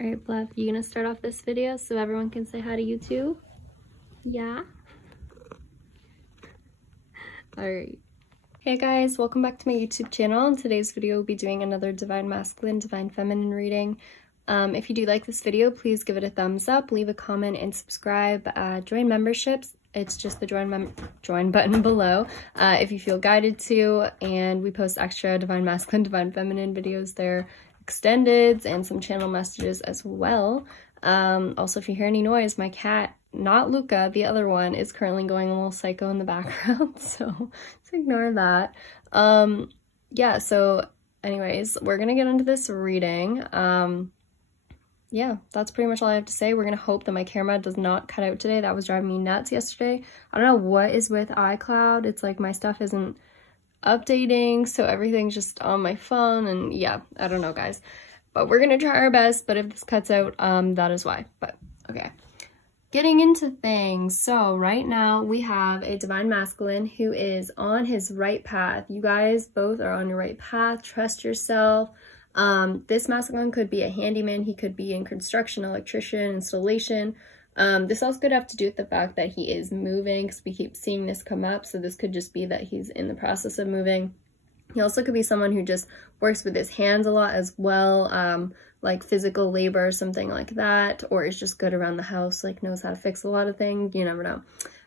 All right, Bluff, you gonna start off this video so everyone can say hi to you too? Yeah? All right. Hey guys, welcome back to my YouTube channel. In today's video, we'll be doing another Divine Masculine, Divine Feminine reading. If you do like this video, please give it a thumbs up, leave a comment, and subscribe. Join memberships. It's just the join button below if you feel guided to, and we post extra Divine Masculine, Divine Feminine videos there, extendeds, and some channel messages as well. Also, if you hear any noise, my cat, not Luca, the other one, is currently going a little psycho in the background, so ignore that. Yeah, so anyways, we're gonna get into this reading. Yeah, that's pretty much all I have to say. We're gonna hope that my camera does not cut out today. That was driving me nuts yesterday. I don't know what is with iCloud. It's like my stuff isn't updating, so everything's just on my phone, and yeah, I don't know, guys. But we're gonna try our best, but if this cuts out, that is why. But okay. Getting into things, so right now we have a Divine Masculine who is on his right path. You guys both are on your right path. Trust yourself. This masculine could be a handyman. He could be in construction, electrician, installation. This also could have to do with the fact that he is moving, because we keep seeing this come up. So this could just be that he's in the process of moving. He also could be someone who just works with his hands a lot as well, like physical labor, something like that, or is just good around the house, like knows how to fix a lot of things. You never know.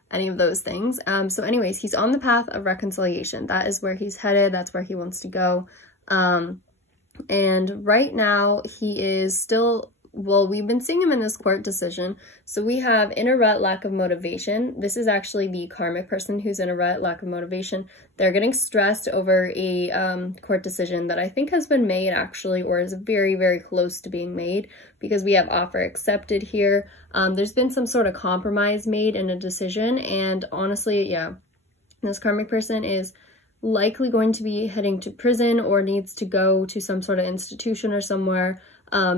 Any of those things. So anyways, he's on the path of reconciliation. That is where he's headed. That's where he wants to go. And right now he is still, well, we've been seeing him in this court decision. So we have in a rut, lack of motivation. This is actually the karmic person who's in a rut, lack of motivation. They're getting stressed over a court decision that I think has been made actually, or is very, very close to being made, because we have offer accepted here. There's been some sort of compromise made in a decision, and honestly, yeah, this karmic person is likely going to be heading to prison or needs to go to some sort of institution or somewhere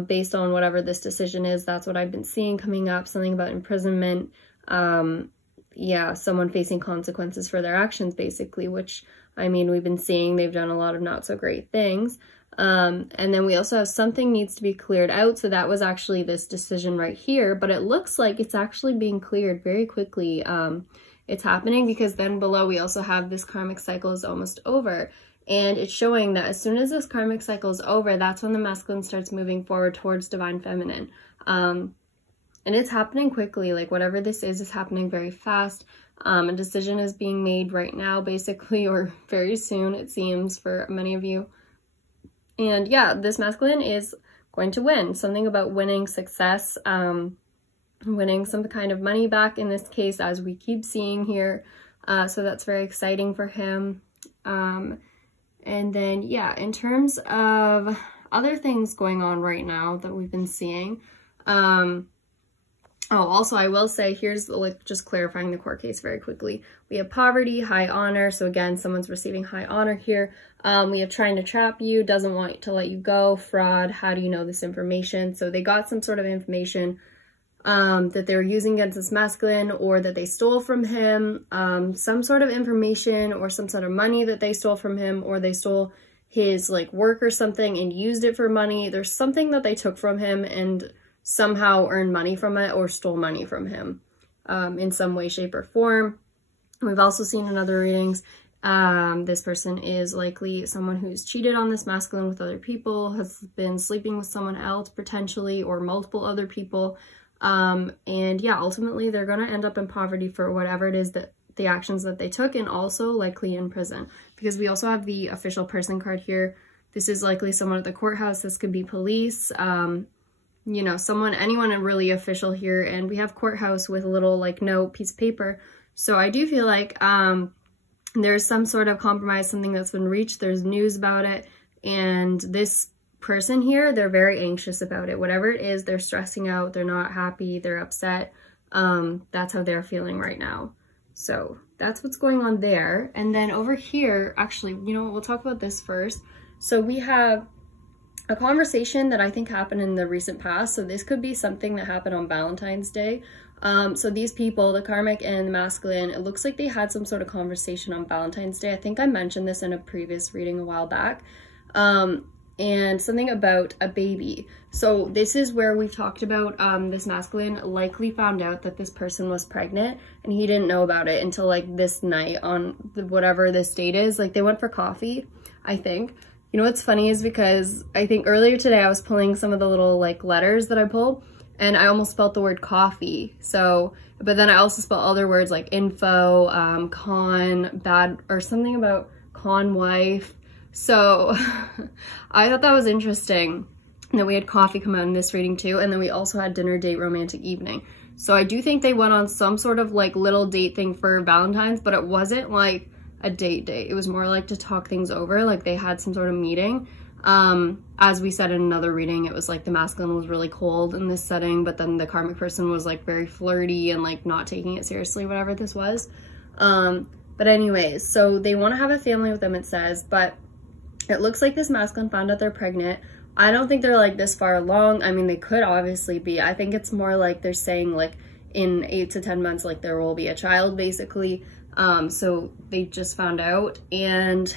based on whatever this decision is. That's what I've been seeing coming up, something about imprisonment. Yeah, someone facing consequences for their actions, basically, which, I mean, we've been seeing they've done a lot of not so great things. And then we also have something needs to be cleared out. So that was actually this decision right here, but it looks like it's actually being cleared very quickly. It's happening because then below we also have this karmic cycle is almost over, and it's showing that as soon as this karmic cycle is over, that's when the masculine starts moving forward towards divine feminine. And it's happening quickly. Like whatever this is happening very fast. A decision is being made right now, basically, or very soon, it seems, for many of you. And yeah, this masculine is going to win. Something about winning, success, winning some kind of money back in this case, as we keep seeing here. So that's very exciting for him. And then, yeah, in terms of other things going on right now that we've been seeing, oh, also I will say, here's like just clarifying the court case very quickly. We have poverty, high honor. So again, someone's receiving high honor here. We have trying to trap you, doesn't want to let you go, fraud. How do you know this information? So they got some sort of information that they were using against this masculine, or that they stole from him, some sort of information or some sort of money that they stole from him, or they stole his like work or something and used it for money. There's something that they took from him and somehow earned money from it, or stole money from him in some way, shape, or form. We've also seen in other readings, this person is likely someone who's cheated on this masculine with other people, has been sleeping with someone else potentially, or multiple other people. And yeah, ultimately they're going to end up in poverty for whatever it is that the actions that they took, and also likely in prison, because we also have the official person card here. This is likely someone at the courthouse. This could be police, you know, someone, anyone really official here. And we have courthouse with a little like note, piece of paper. So I do feel like, there's some sort of compromise, something that's been reached. There's news about it. And this person here, they're very anxious about it. Whatever it is, they're stressing out, they're not happy, they're upset. That's how they're feeling right now. So that's what's going on there. And then over here, actually, you know what, we'll talk about this first. So we have a conversation that I think happened in the recent past. So this could be something that happened on Valentine's Day. So these people, the karmic and the masculine, it looks like they had some sort of conversation on Valentine's Day. I think I mentioned this in a previous reading a while back. and something about a baby. So this is where we've talked about this masculine likely found out that this person was pregnant, and he didn't know about it until like this night on whatever this date is. Like they went for coffee, I think. You know what's funny is because I think earlier today I was pulling some of the little like letters that I pull, and I almost spelled the word coffee. So, but then I also spelled other words like info, con, bad, or something about con wife. So I thought that was interesting. And then we had coffee come out in this reading too. And then we also had dinner date romantic evening. So I do think they went on some sort of like little date thing for Valentine's, but it wasn't like a date. It was more like to talk things over. Like they had some sort of meeting. As we said in another reading, it was like the masculine was really cold in this setting, but then the karmic person was like very flirty and like not taking it seriously, whatever this was. But anyways, so they want to have a family with them, it says, but it looks like this masculine found out they're pregnant. I don't think they're like this far along. I mean, they could obviously be. I think it's more like they're saying like in 8 to 10 months, like there will be a child basically. So they just found out, and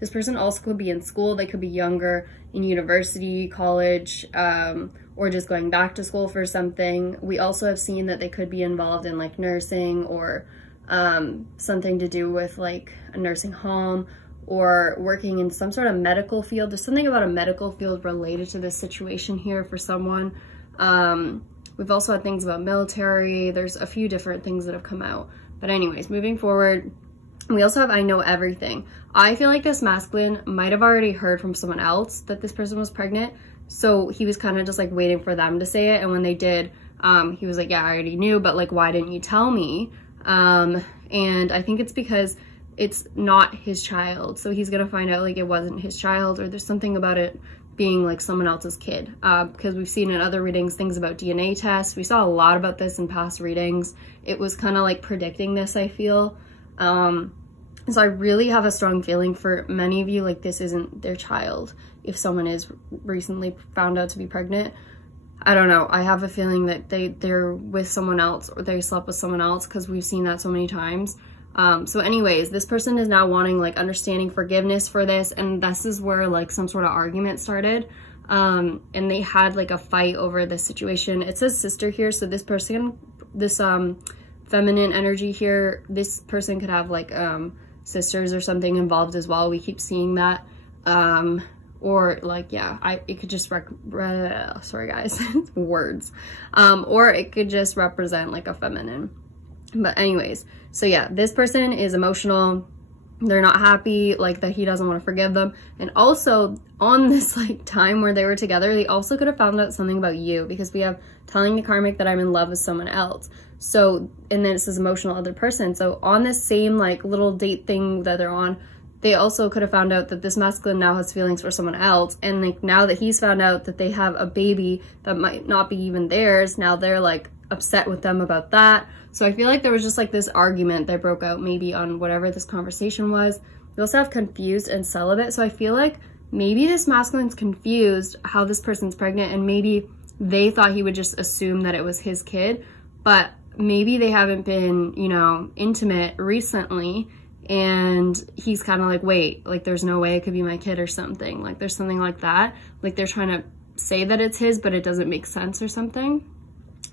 this person also could be in school. They could be younger, in university, college, or just going back to school for something. We also have seen that they could be involved in like nursing or something to do with like a nursing home or working in some sort of medical field. There's something about a medical field related to this situation here for someone. We've also had things about military. There's a few different things that have come out. But anyways, moving forward, we also have I know everything. I feel like this masculine might have already heard from someone else that this person was pregnant. So he was kind of just like waiting for them to say it. And when they did, he was like, yeah, I already knew, but like, why didn't you tell me? And I think it's because it's not his child. So he's going to find out like it wasn't his child, or there's something about it being like someone else's kid. Because we've seen in other readings things about DNA tests. We saw a lot about this in past readings. It was kind of like predicting this, I feel. So I really have a strong feeling for many of you, like this isn't their child. If someone is recently found out to be pregnant, I don't know. I have a feeling that they're with someone else, or they slept with someone else, because we've seen that so many times. So anyways, this person is now wanting like understanding, forgiveness for this, and this is where like some sort of argument started. And they had like a fight over this situation. It says sister here, so this person, this feminine energy here, this person could have like sisters or something involved as well. We keep seeing that. Or like, yeah, it could just sorry guys, words. Or it could just represent like a feminine. But anyways, so yeah, this person is emotional. They're not happy, like that he doesn't want to forgive them. And also on this like time where they were together, they also could have found out something about you, because we have telling the karmic that I'm in love with someone else. So, and then it says emotional other person. So on this same like little date thing that they're on, they also could have found out that this masculine now has feelings for someone else. And like now that he's found out that they have a baby that might not be even theirs, now they're like upset with them about that. So I feel like there was just like this argument that broke out maybe on whatever this conversation was. We also have confused and celibate. So I feel like maybe this masculine's confused how this person's pregnant, and maybe they thought he would just assume that it was his kid, but maybe they haven't been, you know, intimate recently, and he's kind of like, wait, like there's no way it could be my kid or something. Like there's something like that. Like they're trying to say that it's his, but it doesn't make sense or something.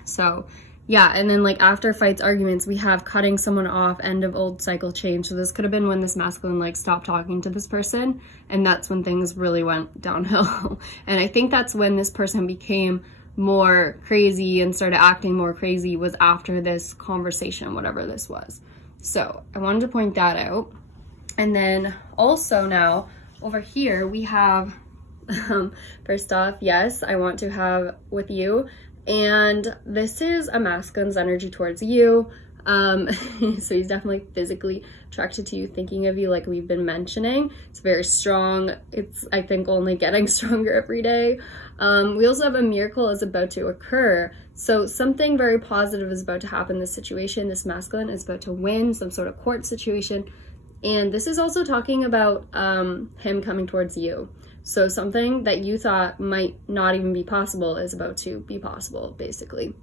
So yeah, and then like after fights, arguments, we have cutting someone off, end of old cycle, change. So this could have been when this masculine like stopped talking to this person, and that's when things really went downhill. And I think that's when this person became more crazy and started acting more crazy, was after this conversation, whatever this was. So I wanted to point that out. And then also now over here we have, first off, yes, I want to have with you. And this is a masculine's energy towards you. So he's definitely physically attracted to you, thinking of you, like we've been mentioning. It's very strong. It's, I think, only getting stronger every day. We also have a miracle is about to occur. So something very positive is about to happen in this situation. This masculine is about to win some sort of court situation. And this is also talking about him coming towards you. So something that you thought might not even be possible is about to be possible, basically.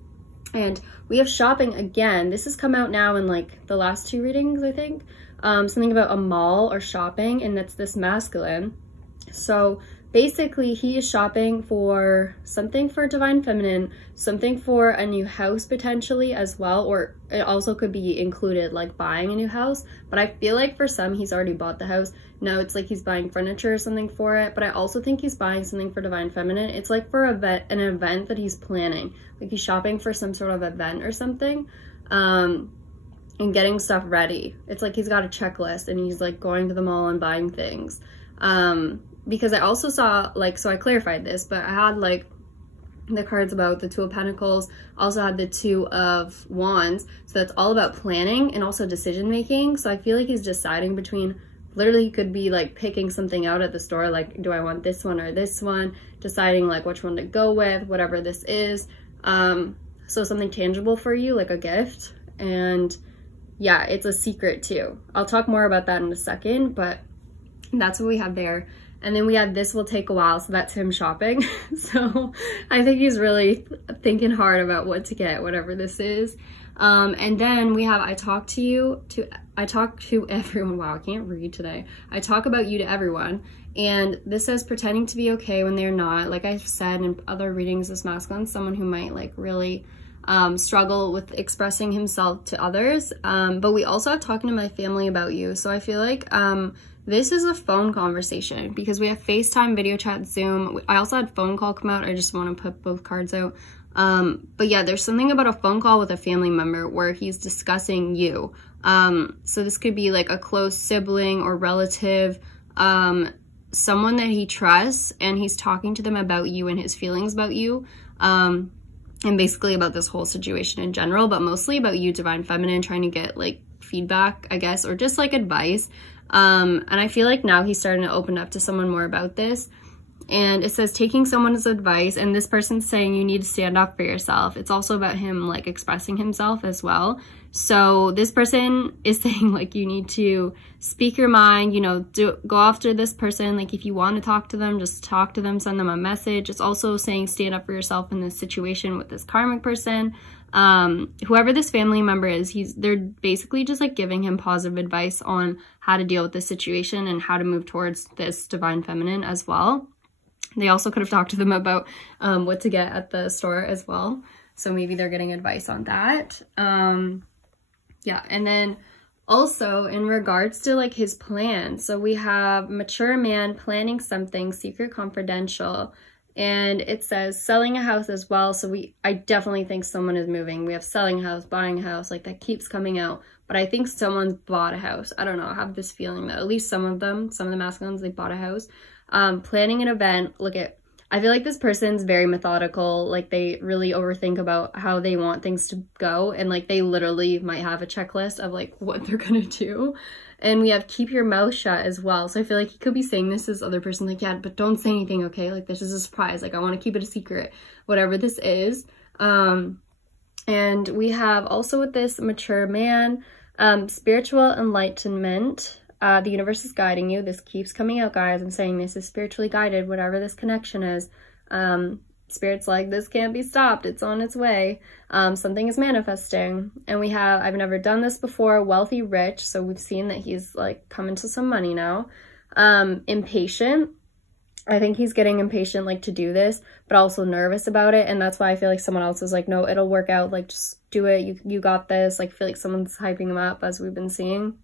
And we have shopping again. This has come out now in like the last 2 readings, I think. Something about a mall or shopping, and that's this masculine. So basically he is shopping for something for divine feminine, something for a new house potentially as well, or it also could be included like buying a new house, but I feel like for some he's already bought the house. Now it's like he's buying furniture or something for it, but I also think he's buying something for divine feminine. It's like for an event that he's planning, like he's shopping for some sort of event or something, and getting stuff ready. It's like he's got a checklist and he's like going to the mall and buying things. Because I also saw, like, so I clarified this, but I had like the cards about the Two of Pentacles, also had the Two of Wands, so that's all about planning and also decision making. So I feel like he's deciding between, literally he could be like picking something out at the store, like, do I want this one or this one, deciding like which one to go with, whatever this is. So something tangible for you, like a gift. And yeah, it's a secret too. I'll talk more about that in a second, but that's what we have there. And then we have this will take a while, so that's him shopping. So I think he's really thinking hard about what to get, whatever this is. And then we have I talk to everyone. Wow, I can't read today. I talk about you to everyone. And this says pretending to be okay when they're not. Like I've said in other readings, this masculine is someone who might like really struggle with expressing himself to others. But we also have talking to my family about you. So I feel like this is a phone conversation because we have FaceTime, video chat, Zoom. I also had phone call come out. I just want to put both cards out. But yeah, there's something about a phone call with a family member where he's discussing you. So this could be like a close sibling or relative, someone that he trusts, and he's talking to them about you and his feelings about you. And basically about this whole situation in general, but mostly about you, divine feminine, trying to get like feedback, I guess, or just like advice. And I feel like now he's starting to open up to someone more about this. And it says taking someone's advice, and this person's saying you need to stand up for yourself. It's also about him like expressing himself as well. So this person is saying like you need to speak your mind, you know, go after this person. Like if you want to talk to them, just talk to them, send them a message. It's also saying stand up for yourself in this situation with this karmic person. Whoever this family member is, they're basically just like giving him positive advice on how to deal with this situation and how to move towards this divine feminine as well. They also could have talked to them about what to get at the store as well. So maybe they're getting advice on that. Yeah, and then also in regards to like his plan. So we have mature man planning something, secret, confidential. And it says selling a house as well. So I definitely think someone is moving. We have selling a house, buying a house, like that keeps coming out. But I think someone's bought a house. I don't know. I have this feeling that at least some of the masculines, they bought a house. Planning an event. I feel like this person's very methodical. Like they really overthink about how they want things to go. And like they literally might have a checklist of like what they're gonna do. And we have keep your mouth shut as well. So I feel like he could be saying this to this other person, like, yeah, but don't say anything, okay? Like this is a surprise. Like I want to keep it a secret, whatever this is. And we have also with this mature man, spiritual enlightenment. The universe is guiding you. This keeps coming out, guys. I'm saying this is spiritually guided, whatever this connection is. Spirit's like, this can't be stopped. It's on its way. Something is manifesting. And we have, I've never done this before, wealthy, rich. So we've seen that he's like coming to some money now. Impatient. I think he's getting impatient like to do this, but also nervous about it. And that's why I feel like someone else is like, no, it'll work out. Like, just do it. You got this. Like, I feel like someone's hyping him up as we've been seeing.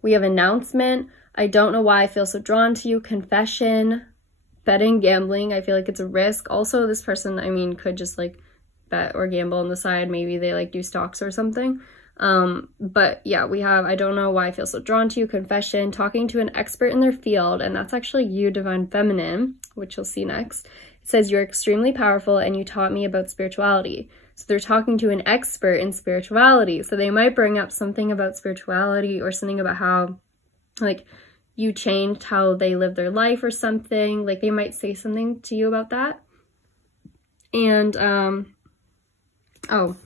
We have announcement. I don't know why I feel so drawn to you. Confession. Betting, gambling. I feel like it's a risk. Also, this person, I mean, could just like bet or gamble on the side. Maybe they like do stocks or something. But yeah, we have, I don't know why I feel so drawn to you. Confession. Talking to an expert in their field. And that's actually you, divine feminine, which you'll see next. It says you're extremely powerful and you taught me about spirituality. So they're talking to an expert in spirituality. So they might bring up something about spirituality or something about how, like, you changed how they live their life or something. Like, they might say something to you about that. And, oh,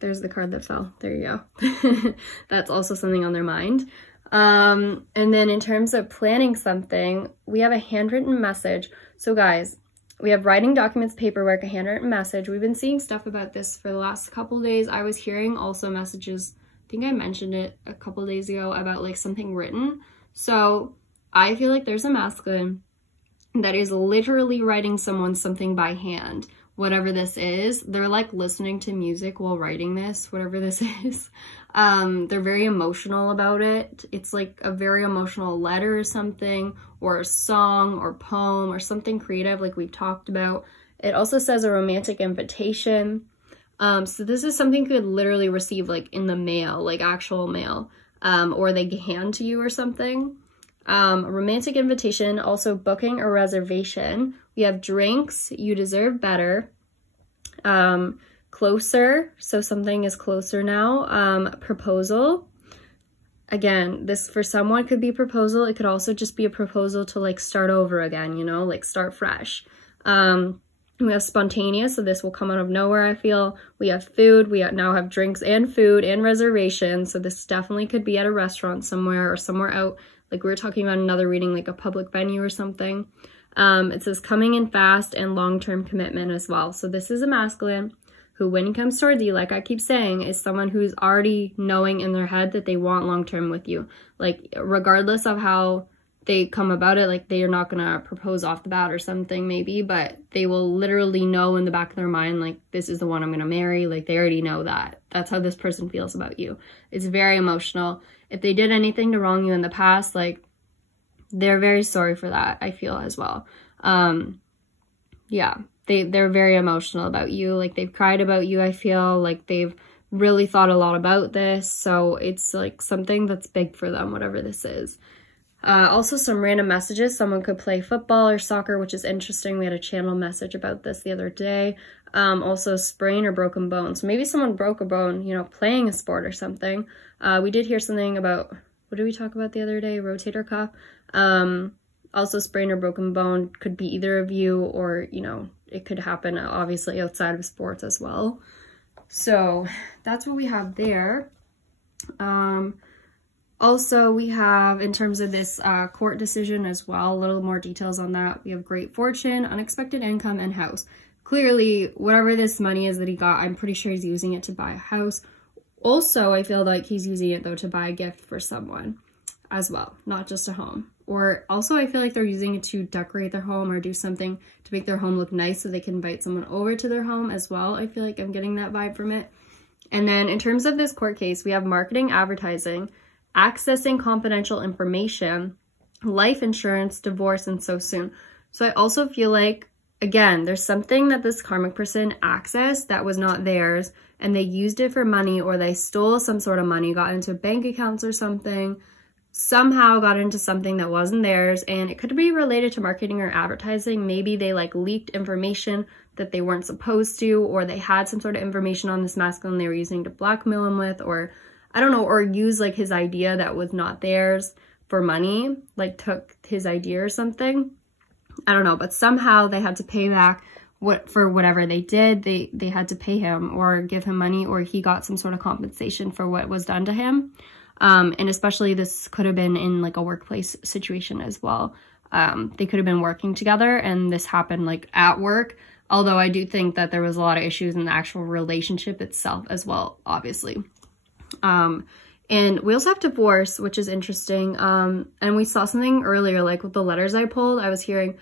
there's the card that fell. There you go. That's also something on their mind. And then in terms of planning something, we have a handwritten message. So, guys, we have writing documents, paperwork, a handwritten message. We've been seeing stuff about this for the last couple days. I was hearing also messages, I think I mentioned it a couple days ago, about like something written. So I feel like there's a masculine that is literally writing someone something by hand. Whatever this is, they're like listening to music while writing this, whatever this is. They're very emotional about it. It's like a very emotional letter or something, or a song or poem or something creative like we've talked about. It also says a romantic invitation. So this is something you could literally receive like in the mail, like actual mail, or they hand to you or something. A romantic invitation, also booking a reservation. We have drinks, you deserve better. Closer, so something is closer now. Proposal. Again, this for someone could be proposal. It could also just be a proposal to like start over again, you know, like start fresh. We have spontaneous, so this will come out of nowhere, I feel. We have food. We now have drinks and food and reservations. So this definitely could be at a restaurant somewhere or somewhere out. Like we were talking about another reading, like a public venue or something. It says coming in fast and long-term commitment as well. So this is a masculine who, when he comes towards you, like I keep saying, is someone who's already knowing in their head that they want long-term with you. Like regardless of how they come about it, like they are not gonna propose off the bat or something maybe, but they will literally know in the back of their mind, like this is the one I'm gonna marry. Like they already know that. That's how this person feels about you. It's very emotional. If they did anything to wrong you in the past, like they're very sorry for that, I feel as well. Yeah, they're very emotional about you. Like they've cried about you, I feel like they've really thought a lot about this. So it's like something that's big for them, whatever this is. Also some random messages. Someone could play football or soccer, which is interesting. We had a channel message about this the other day. Also sprain or broken bones. So maybe someone broke a bone, you know, playing a sport or something. We did hear something about, what did we talk about the other day? Rotator cuff. Also sprain or broken bone could be either of you, or, you know, it could happen obviously outside of sports as well. So that's what we have there. Also, we have, in terms of this court decision as well, a little more details on that. We have great fortune, unexpected income, and house. Clearly, whatever this money is that he got, I'm pretty sure he's using it to buy a house. Also, I feel like he's using it, though, to buy a gift for someone as well, not just a home. Or also, I feel like they're using it to decorate their home or do something to make their home look nice so they can invite someone over to their home as well. I feel like I'm getting that vibe from it. And then in terms of this court case, we have marketing, advertising, accessing confidential information, life insurance, divorce, and so soon. So I also feel like, again, there's something that this karmic person accessed that was not theirs, and they used it for money, or they stole some sort of money, got into bank accounts or something, somehow got into something that wasn't theirs, and it could be related to marketing or advertising. Maybe they like leaked information that they weren't supposed to, or they had some sort of information on this masculine they were using to blackmail him with, or I don't know, or use like his idea that was not theirs for money, like took his idea or something. I don't know, but somehow they had to pay back for whatever they did. They had to pay him or give him money, or he got some sort of compensation for what was done to him. And especially this could have been in like a workplace situation as well. They could have been working together and this happened like at work. Although I do think that there was a lot of issues in the actual relationship itself as well, obviously. And we also have divorce, which is interesting. And we saw something earlier, like with the letters I pulled, I was seeing,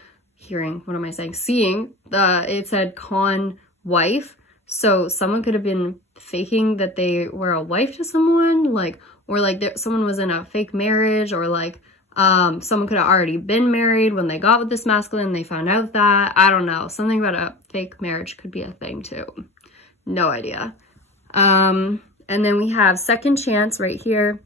it said con wife. So someone could have been faking that they were a wife to someone, like, or like someone was in a fake marriage, or like, someone could have already been married when they got with this masculine and they found out that, I don't know, something about a fake marriage could be a thing too. No idea. And then we have second chance right here,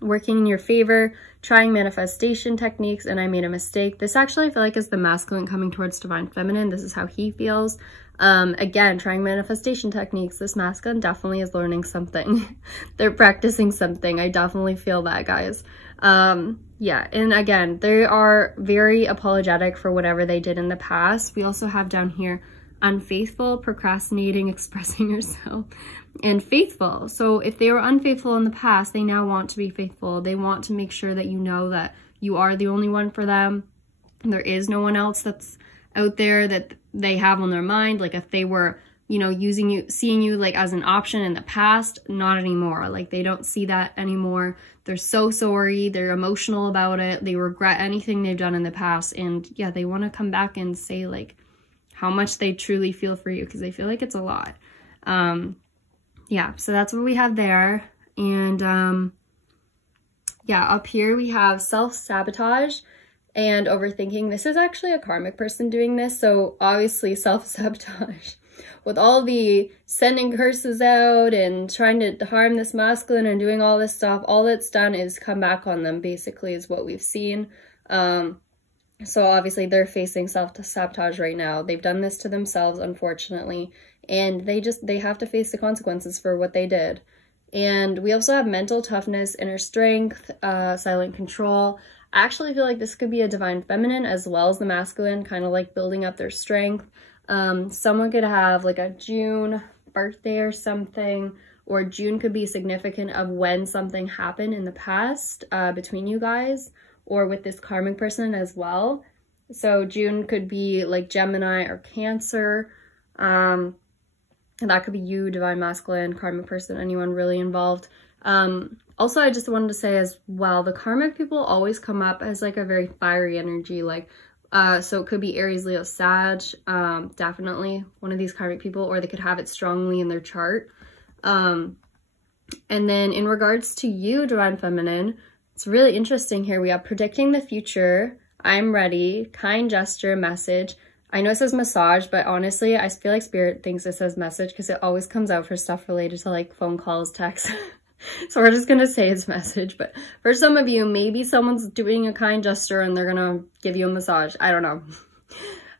working in your favor, trying manifestation techniques, and I made a mistake. This actually I feel like is the masculine coming towards divine feminine. This is how he feels. Again, trying manifestation techniques. This masculine definitely is learning something. They're practicing something. I definitely feel that, guys. Yeah, and again, they are very apologetic for whatever they did in the past. We also have down here unfaithful, procrastinating, expressing yourself, and faithful. So if they were unfaithful in the past, they now want to be faithful. They want to make sure that you know that you are the only one for them. There is no one else that's out there that they have on their mind. Like if they were, you know, seeing you like as an option in the past, not anymore. Like they don't see that anymore. They're so sorry. They're emotional about it. They regret anything they've done in the past. And yeah, they want to come back and say like how much they truly feel for you, because they feel like it's a lot. Yeah, so that's what we have there. And yeah, up here we have self-sabotage and overthinking. This is actually a karmic person doing this. So obviously self-sabotage with all the sending curses out and trying to harm this masculine and doing all this stuff, all that's done is come back on them, basically, is what we've seen. So obviously they're facing self-sabotage right now. They've done this to themselves, unfortunately, and they have to face the consequences for what they did. And we also have mental toughness, inner strength, silent control. I actually feel like this could be a divine feminine as well as the masculine, kind of like building up their strength. Someone could have like a June birthday or something, or June could be significant of when something happened in the past between you guys, or with this karmic person as well. So June could be like Gemini or Cancer. And that could be you, divine masculine, karmic person, anyone really involved. Also, I just wanted to say as well, the karmic people always come up as like a very fiery energy, like so it could be Aries, Leo, Sag, definitely one of these karmic people, or they could have it strongly in their chart. And then in regards to you, divine feminine, it's really interesting here. We have predicting the future, I'm ready, kind gesture, message. I know it says massage, but honestly, I feel like spirit thinks it says message because it always comes out for stuff related to like phone calls, texts. So we're just gonna say it's message. But for some of you, maybe someone's doing a kind gesture and they're gonna give you a massage. I don't know.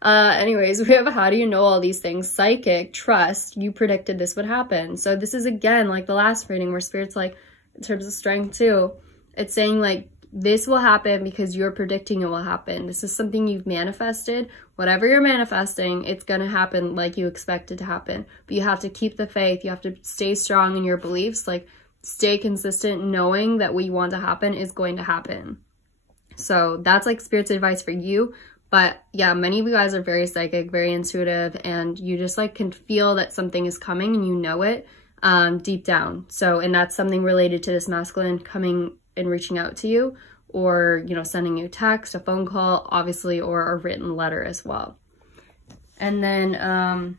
Anyways, we have how do you know all these things? Psychic, trust, you predicted this would happen. So this is again like the last reading where spirit's like, in terms of strength too, it's saying like, this will happen because you're predicting it will happen. This is something you've manifested. Whatever you're manifesting, it's going to happen like you expect it to happen. But you have to keep the faith. You have to stay strong in your beliefs. Like, stay consistent knowing that what you want to happen is going to happen. So that's like spirit's advice for you. But yeah, many of you guys are very psychic, very intuitive, and you just like can feel that something is coming and you know it deep down. So, and that's something related to this masculine coming and reaching out to you, or, you know, sending you a text, a phone call, obviously, or a written letter as well. And then,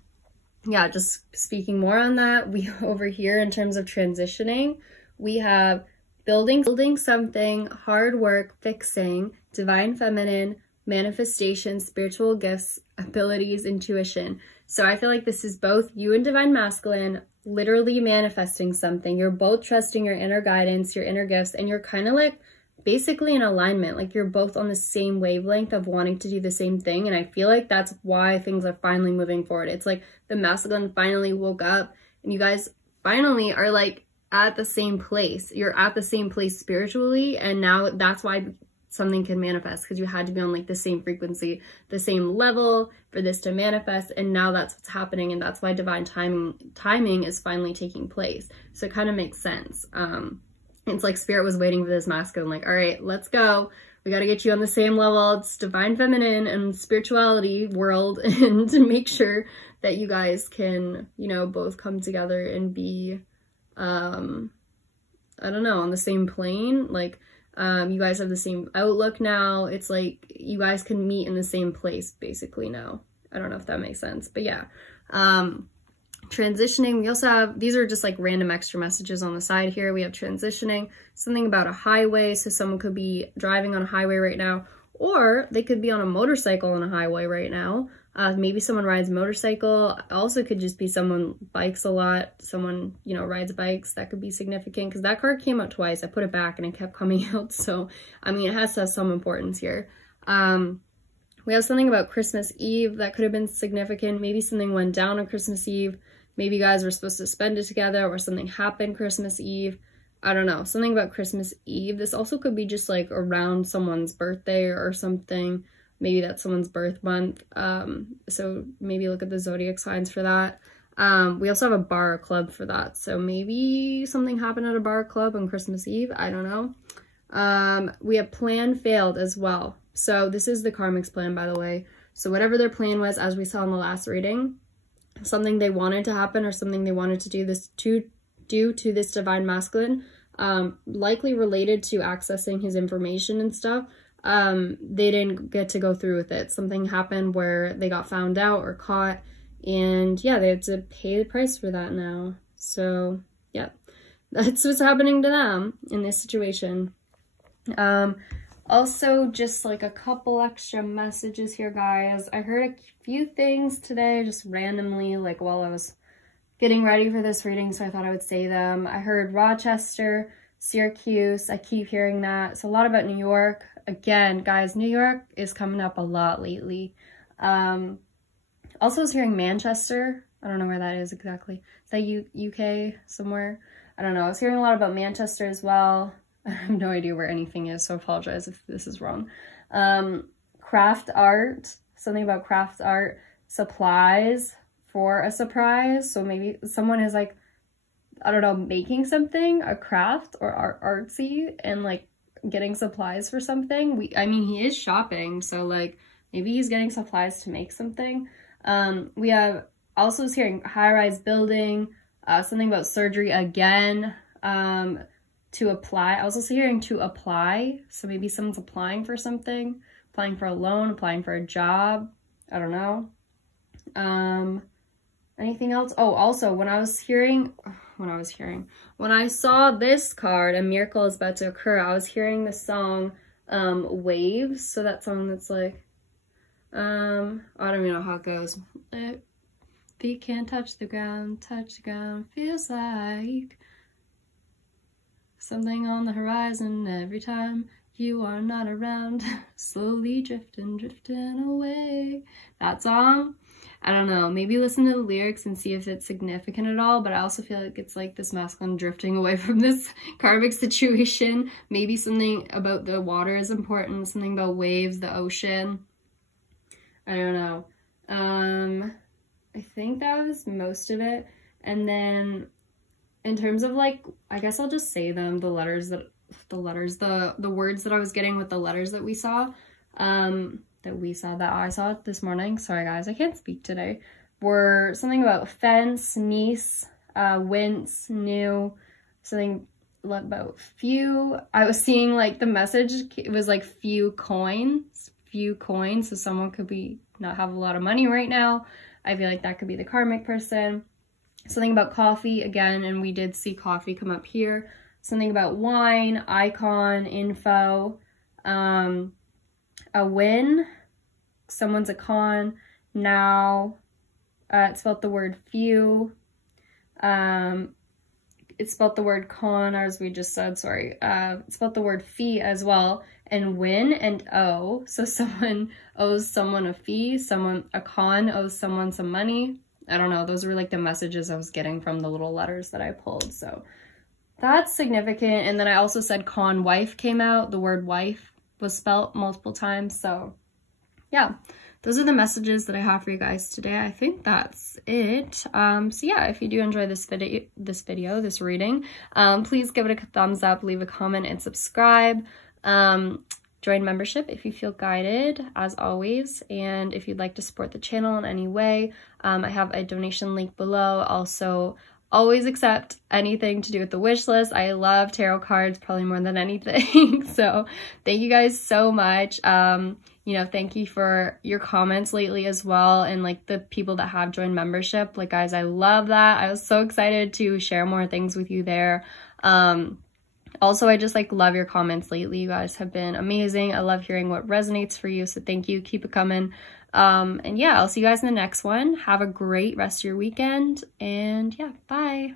yeah, just speaking more on that, we over here in terms of transitioning, we have building something, hard work, fixing, divine feminine, manifestation, spiritual gifts, abilities, intuition. So I feel like this is both you and divine masculine literally manifesting something. You're both trusting your inner guidance, your inner gifts, and you're kind of like basically in alignment. Like you're both on the same wavelength of wanting to do the same thing. And I feel like that's why things are finally moving forward. It's like the masculine finally woke up and you guys finally are like at the same place. You're at the same place spiritually. And now that's why something can manifest, because you had to be on like the same frequency, the same level for this to manifest. And now that's what's happening. And that's why divine timing is finally taking place. So it kind of makes sense. It's like spirit was waiting for this masculine, like, all right, let's go. We got to get you on the same level. It's divine feminine and spirituality world, and to make sure that you guys can, you know, both come together and be, I don't know, on the same plane. Like, you guys have the same outlook now. It's like you guys can meet in the same place basically now. I don't know if that makes sense, but yeah. Transitioning, we also have, these are just like random extra messages on the side here. We have transitioning, something about a highway. So someone could be driving on a highway right now, or they could be on a motorcycle on a highway right now. Maybe someone rides a motorcycle. Also could just be someone bikes a lot. Someone, you know, rides bikes. That could be significant because that card came out twice. I put it back and it kept coming out. So, I mean, it has to have some importance here. We have something about Christmas Eve that could have been significant. Maybe something went down on Christmas Eve. Maybe you guys were supposed to spend it together, or something happened Christmas Eve. I don't know. Something about Christmas Eve. This also could be just like around someone's birthday or something. Maybe that's someone's birth month. So maybe look at the zodiac signs for that. We also have a bar or club for that. So maybe something happened at a bar or club on Christmas Eve. I don't know. We have plan failed as well. So this is the Karmic's plan, by the way. So whatever their plan was, as we saw in the last reading, something they wanted to happen or something they wanted to do to this divine masculine, likely related to accessing his information and stuff. They didn't get to go through with it. Something happened where they got found out or caught, and yeah, they have to pay the price for that now. So yeah, that's what's happening to them in this situation. Also, just like a couple extra messages here, guys. I heard a few things today just randomly, like while I was getting ready for this reading, so I thought I would say them. I heard Rochester, Syracuse. I keep hearing that. It's a lot about New York. Again, guys, New York is coming up a lot lately. Also, I was hearing Manchester. I don't know where that is exactly. Is that UK somewhere? I don't know. I was hearing a lot about Manchester as well. I have no idea where anything is, so I apologize if this is wrong. Craft art, something about craft art, supplies for a surprise. So maybe someone is like, I don't know, making something, a craft or artsy, and like getting supplies for something. I mean, he is shopping, so like maybe he's getting supplies to make something. We have also hearing high-rise building, something about surgery again, to apply. I was also hearing to apply, so maybe someone's applying for something, applying for a loan, applying for a job. I don't know. Anything else? Oh, also when I saw this card, a miracle is about to occur, I was hearing the song Waves. So that song that's like, I don't even know how it goes. Feet can't touch the ground, feels like something on the horizon every time you are not around, slowly drifting away. That song, I don't know, maybe listen to the lyrics and see if it's significant at all, but I also feel like it's like this masculine drifting away from this karmic situation. Maybe something about the water is important, something about waves, the ocean. I don't know. I think that was most of it. And then in terms of like, I guess I'll just say them, the words that I was getting with the letters that we saw, that I saw this morning. Sorry guys, I can't speak today. Were something about fence, niece, wince, new, something about few. I was seeing like the message, it was like few coins, so someone could not have a lot of money right now. I feel like that could be the karmic person. Something about coffee again, and we did see coffee come up here. Something about wine, icon, info, a win, someone's a con, now, it spelled the word few, it spelled the word con, as we just said, sorry, it spelled the word fee as well, and win and owe, so someone owes someone a fee, a con owes someone some money. I don't know, those were like the messages I was getting from the little letters that I pulled, so that's significant. And then I also said con wife came out. The word wife was spelt multiple times. So yeah, those are the messages that I have for you guys today. I think that's it. So yeah, if you do enjoy this reading, please give it a thumbs up, leave a comment, and subscribe. Join membership if you feel guided, as always. And if you'd like to support the channel in any way, I have a donation link below. Also, always accept anything to do with the wish list. I love tarot cards probably more than anything. So thank you guys so much. Thank you for your comments lately as well, and like the people that have joined membership. Like guys, I love that. I was so excited to share more things with you there. Also, I just like love your comments lately. You guys have been amazing. I love hearing what resonates for you. So thank you. Keep it coming. And yeah, I'll see you guys in the next one. Have a great rest of your weekend. And yeah, bye.